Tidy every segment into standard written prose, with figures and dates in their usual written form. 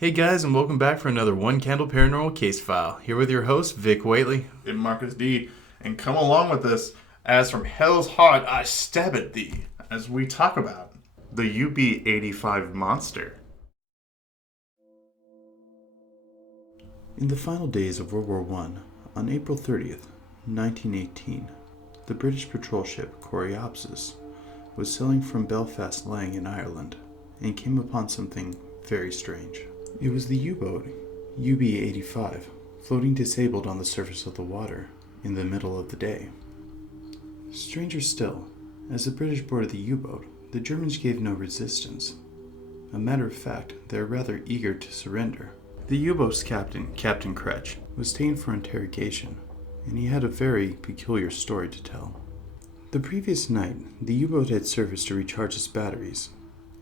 Hey guys, and welcome back for another One Candle Paranormal Case File. Here with your host, Vic Whateley. And Marcus D. And come along with us as from hell's heart I stab at thee as we talk about the UB-85 monster. In the final days of World War I, on April 30th, 1918, the British patrol ship Coreopsis was sailing from Belfast Lang in Ireland and came upon something very strange. It was the U-boat UB-85 floating disabled on the surface of the water in the middle of the day. Stranger still, as the British boarded the U-boat, the Germans gave no resistance. A matter of fact, they were rather eager to surrender. The U-boat's captain, Captain Krech, was taken for interrogation, and he had a very peculiar story to tell. The previous night, the U-boat had surfaced to recharge its batteries,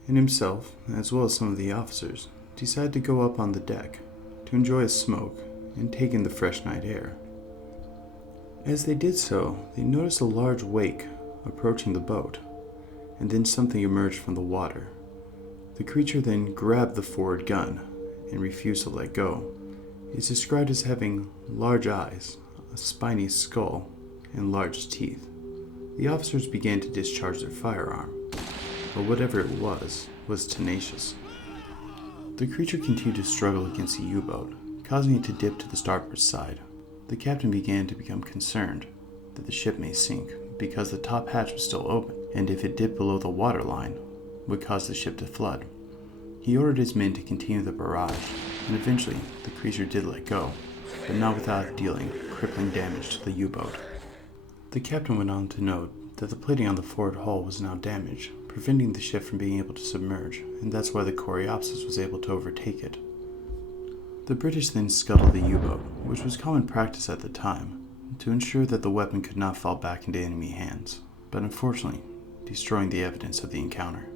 and himself, as well as some of the officers, decided to go up on the deck to enjoy a smoke and take in the fresh night air. As they did so, they noticed a large wake approaching the boat, and then something emerged from the water. The creature then grabbed the forward gun and refused to let go. It is described as having large eyes, a spiny skull, and large teeth. The officers began to discharge their firearm, but whatever it was tenacious. The creature continued to struggle against the U-boat, causing it to dip to the starboard side. The captain began to become concerned that the ship may sink because the top hatch was still open, and if it dipped below the waterline, would cause the ship to flood. He ordered his men to continue the barrage, and eventually the creature did let go, but not without dealing crippling damage to the U-boat. The captain went on to note that the plating on the forward hull was now damaged, preventing the ship from being able to submerge, and that's why the Coreopsis was able to overtake it. The British then scuttled the U-boat, which was common practice at the time, to ensure that the weapon could not fall back into enemy hands, but unfortunately, destroying the evidence of the encounter.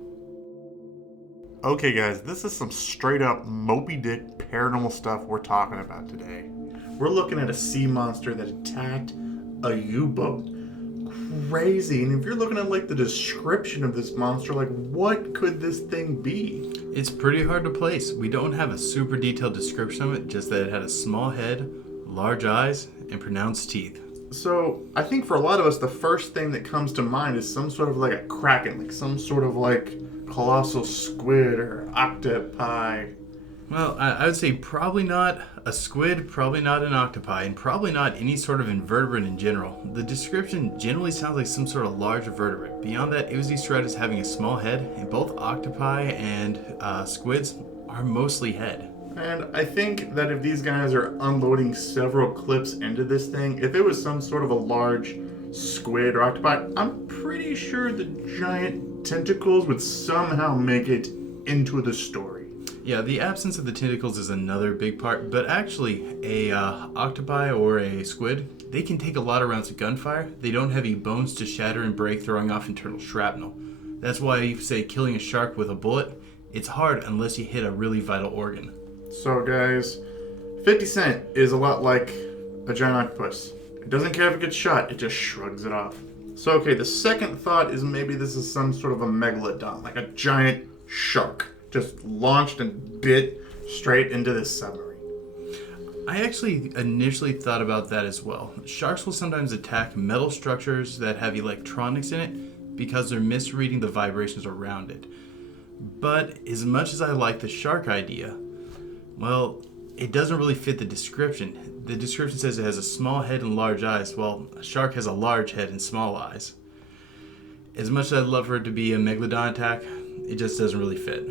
Okay guys, this is some straight up Moby Dick paranormal stuff we're talking about today. We're looking at a sea monster that attacked a U-boat. Crazy. And if you're looking at like the description of this monster, like what could this thing be? It's pretty hard to place. We don't have a super detailed description of it, just that it had a small head, large eyes, and pronounced teeth. So I think for a lot of us, the first thing that comes to mind is some sort of like a kraken, like some sort of like colossal squid or octopi. Well, I would say probably not a squid, probably not an octopi, and probably not any sort of invertebrate in general. The description generally sounds like some sort of large vertebrate. Beyond that, it was described as having a small head, and both octopi and squids are mostly head. And I think that if these guys are unloading several clips into this thing, if it was some sort of a large squid or octopi, I'm pretty sure the giant tentacles would somehow make it into the story. Yeah, the absence of the tentacles is another big part, but actually, a octopi or a squid, they can take a lot of rounds of gunfire. They don't have any bones to shatter and break, throwing off internal shrapnel. That's why you say killing a shark with a bullet, it's hard unless you hit a really vital organ. So guys, 50 Cent is a lot like a giant octopus. It doesn't care if it gets shot, it just shrugs it off. So okay, the second thought is maybe this is some sort of a megalodon, like a giant shark, just launched and bit straight into this submarine. I actually initially thought about that as well. Sharks will sometimes attack metal structures that have electronics in it because they're misreading the vibrations around it. But as much as I like the shark idea, well, it doesn't really fit the description. The description says it has a small head and large eyes. Well, a shark has a large head and small eyes. As much as I'd love for it to be a megalodon attack, it just doesn't really fit.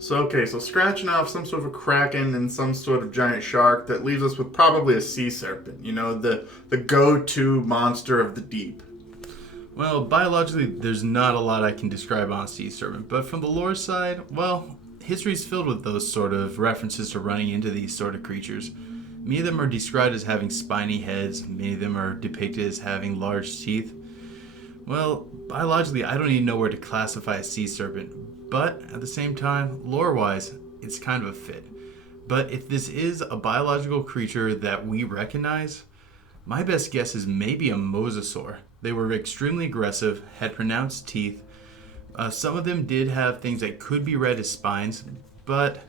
So okay, so scratching off some sort of a kraken and some sort of giant shark, that leaves us with probably a sea serpent, you know, the go-to monster of the deep. Well, biologically, there's not a lot I can describe on sea serpent, but from the lore side, well, history's filled with those sort of references to running into these sort of creatures. Many of them are described as having spiny heads, many of them are depicted as having large teeth. Well, biologically, I don't even know where to classify a sea serpent, but at the same time, lore-wise, it's kind of a fit. But if this is a biological creature that we recognize, my best guess is maybe a mosasaur. They were extremely aggressive, had pronounced teeth. Some of them did have things that could be read as spines, but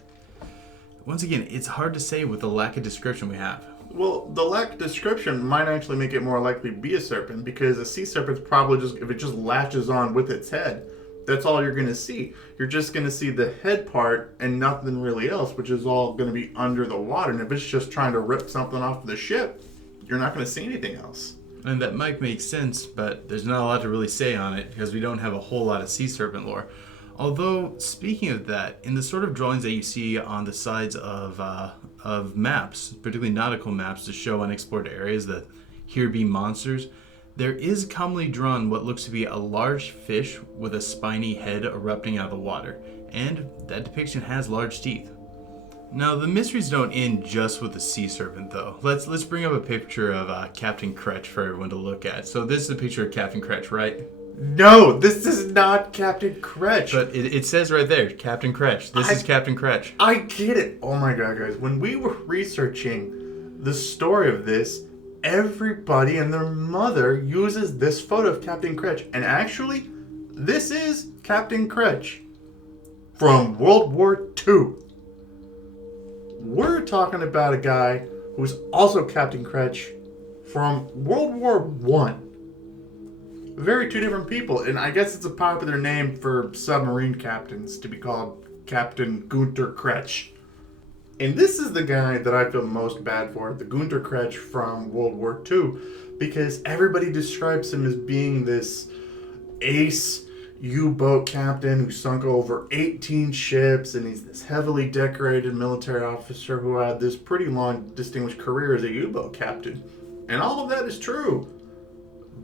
Once again, it's hard to say with the lack of description we have. Well, the lack of description might actually make it more likely to be a serpent, because a sea serpent's probably just, if it just latches on with its head, that's all you're going to see. You're just going to see the head part and nothing really else, which is all going to be under the water. And if it's just trying to rip something off of the ship, you're not going to see anything else. And that might make sense, but there's not a lot to really say on it because we don't have a whole lot of sea serpent lore. Although, speaking of that, in the sort of drawings that you see on the sides of maps, particularly nautical maps to show unexplored areas that here be monsters, there is commonly drawn what looks to be a large fish with a spiny head erupting out of the water, and that depiction has large teeth. Now, the mysteries don't end just with the sea serpent, though. Let's bring up a picture of Captain Krech for everyone to look at. So this is a picture of Captain Krech, right? No, this is not Captain Krech. But it says right there, Captain Krech. This is Captain Krech. I get it. Oh my god, guys. When we were researching the story of this, everybody and their mother uses this photo of Captain Krech. And actually, this is Captain Krech from World War II. We're talking about a guy who's also Captain Krech from World War One. Very two different people, and I guess it's a popular name for submarine captains to be called Captain Günther Krech. And this is the guy that I feel most bad for, the Günther Krech from World War II, because everybody describes him as being this ace U-boat captain who sunk over 18 ships, and he's this heavily decorated military officer who had this pretty long distinguished career as a U-boat captain. And all of that is true.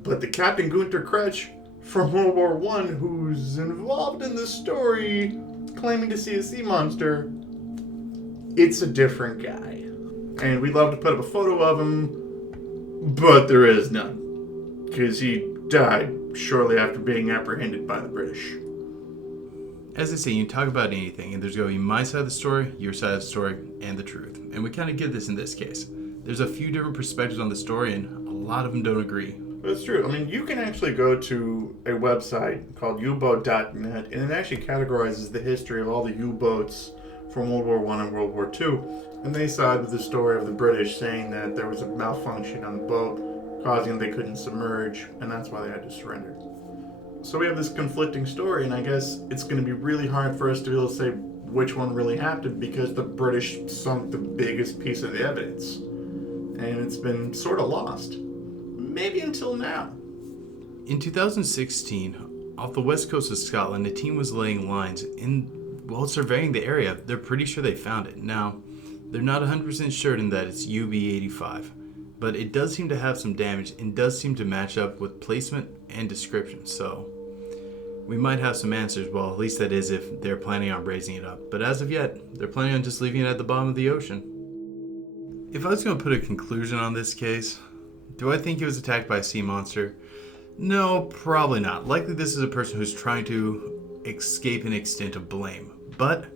But the Captain Günther Krech from World War I, who's involved in this story, claiming to see a sea monster, it's a different guy. And we'd love to put up a photo of him, but there is none. Because he died shortly after being apprehended by the British. As I say, you talk about anything, and there's going to be my side of the story, your side of the story, and the truth. And we kind of get this in this case. There's a few different perspectives on the story, and a lot of them don't agree. That's true. I mean, you can actually go to a website called uboat.net, and it actually categorizes the history of all the U-boats from World War I and World War II. And they side with the story of the British, saying that there was a malfunction on the boat, causing they couldn't submerge, and that's why they had to surrender. So we have this conflicting story, and I guess it's going to be really hard for us to be able to say which one really happened, because the British sunk the biggest piece of the evidence. And it's been sort of lost. Maybe until now. In 2016, off the west coast of Scotland, a team was laying lines while surveying the area. They're pretty sure they found it. Now, they're not 100% certain that it's UB-85, but it does seem to have some damage and does seem to match up with placement and description. So, we might have some answers. Well, at least that is if they're planning on raising it up. But as of yet, they're planning on just leaving it at the bottom of the ocean. If I was going to put a conclusion on this case, do I think he was attacked by a sea monster? No, probably not. Likely this is a person who's trying to escape an extent of blame. But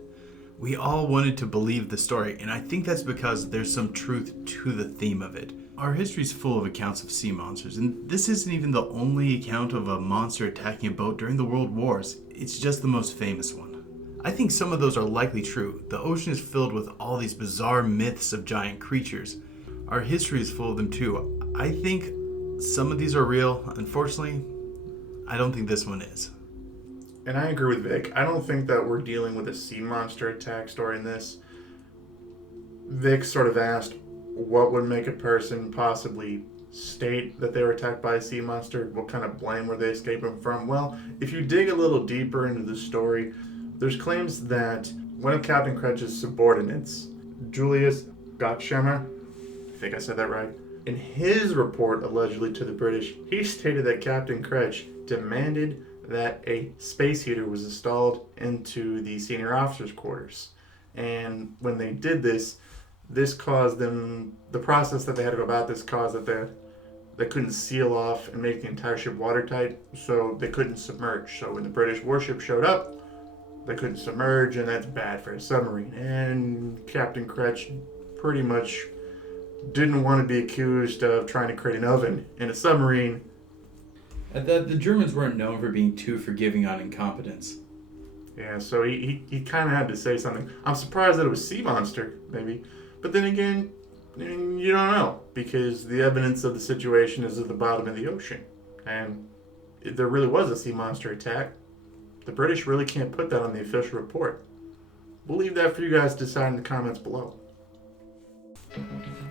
we all wanted to believe the story, and I think that's because there's some truth to the theme of it. Our history is full of accounts of sea monsters, and this isn't even the only account of a monster attacking a boat during the World Wars. It's just the most famous one. I think some of those are likely true. The ocean is filled with all these bizarre myths of giant creatures. Our history is full of them too. I think some of these are real. Unfortunately, I don't think this one is. And I agree with Vic. I don't think that we're dealing with a sea monster attack story in this. Vic sort of asked what would make a person possibly state that they were attacked by a sea monster. What kind of blame were they escaping from? Well, if you dig a little deeper into the story, there's claims that one of Captain Krech's subordinates, Julius Gottschemmer, I think I said that right, in his report allegedly to the British, he stated that Captain Krech demanded that a space heater was installed into the senior officers' quarters. And when they did this, this caused them, the process that they had to go about this caused that they couldn't seal off and make the entire ship watertight, so they couldn't submerge. So when the British warship showed up, they couldn't submerge, and that's bad for a submarine. And Captain Krech pretty much didn't want to be accused of trying to create an oven in a submarine. The Germans weren't known for being too forgiving on incompetence. Yeah, so he kind of had to say something. I'm surprised that it was sea monster, maybe. But then again, you don't know, because the evidence of the situation is at the bottom of the ocean. And if there really was a sea monster attack, the British really can't put that on the official report. We'll leave that for you guys to decide in the comments below.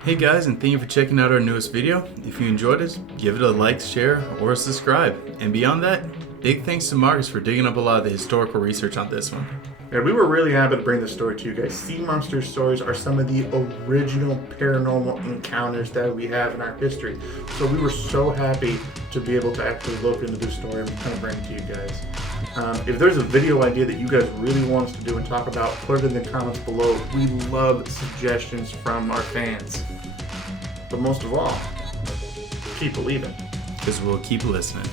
Hey guys, and thank you for checking out our newest video. If you enjoyed it, give it a like, share, or subscribe. And beyond that, big thanks to Marcus for digging up a lot of the historical research on this one. Yeah, we were really happy to bring this story to you guys. Sea monster stories are some of the original paranormal encounters that we have in our history. So we were so happy to be able to actually look into this story and kind of bring it to you guys. If there's a video idea that you guys really want us to do and talk about, put it in the comments below. We love suggestions from our fans. But most of all, keep believing. Because we'll keep listening.